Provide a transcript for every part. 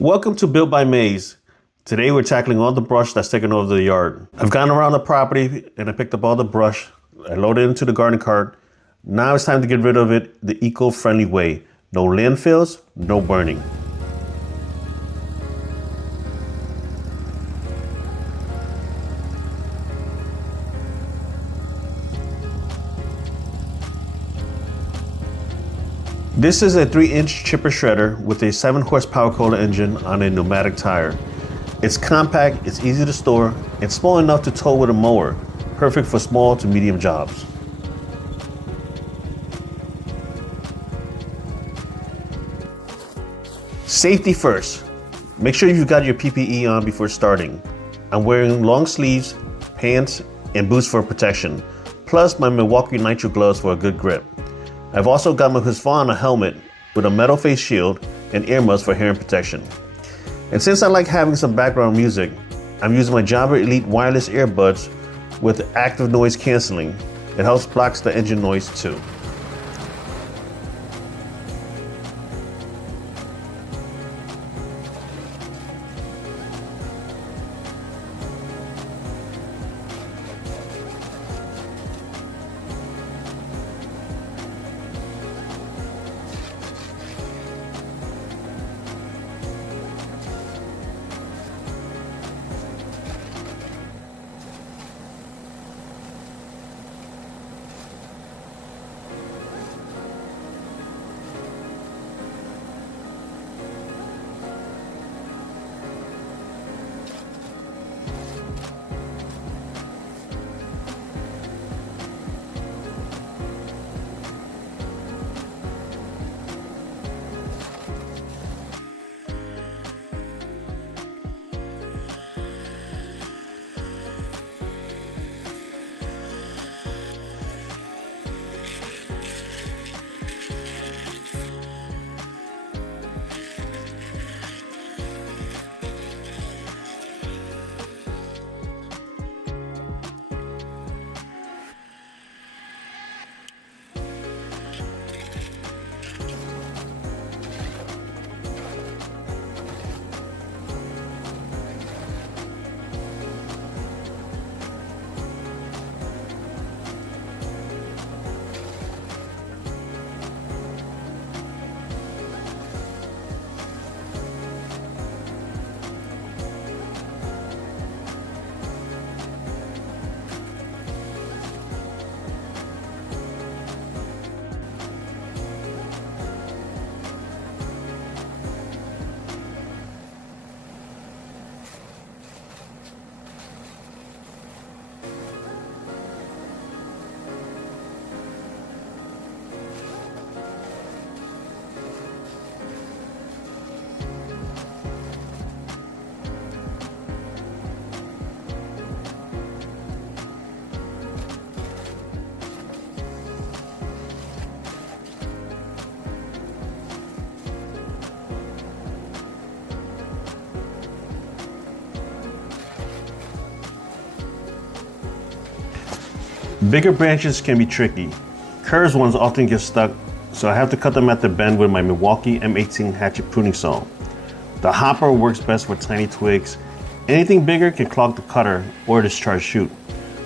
Welcome to Built by Maze. Today we're tackling all the brush that's taken over the yard. I've gone around the property and I picked up all the brush. I loaded it into the garden cart. Now it's time to get rid of it the eco-friendly way. No landfills, no burning. This is a 3-inch chipper shredder with a 7 horsepower Kohler engine on a pneumatic tire. It's compact, it's easy to store, and small enough to tow with a mower. Perfect for small to medium jobs. Safety first. Make sure you've got your PPE on before starting. I'm wearing long sleeves, pants, and boots for protection, plus my Milwaukee Nitro gloves for a good grip. I've also got my Husqvarna helmet with a metal face shield and ear muffs for hearing protection. And since I like having some background music, I'm using my Jabra Elite wireless earbuds with active noise canceling. It helps blocks the engine noise too. Bigger branches can be tricky. Curved ones often get stuck, so I have to cut them at the bend with my Milwaukee M18 hatchet pruning saw. The hopper works best for tiny twigs. Anything bigger can clog the cutter or discharge chute.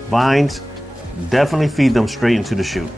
Vines, definitely feed them straight into the chute.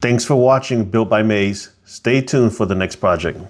Thanks for watching Built by Maze. Stay tuned for the next project.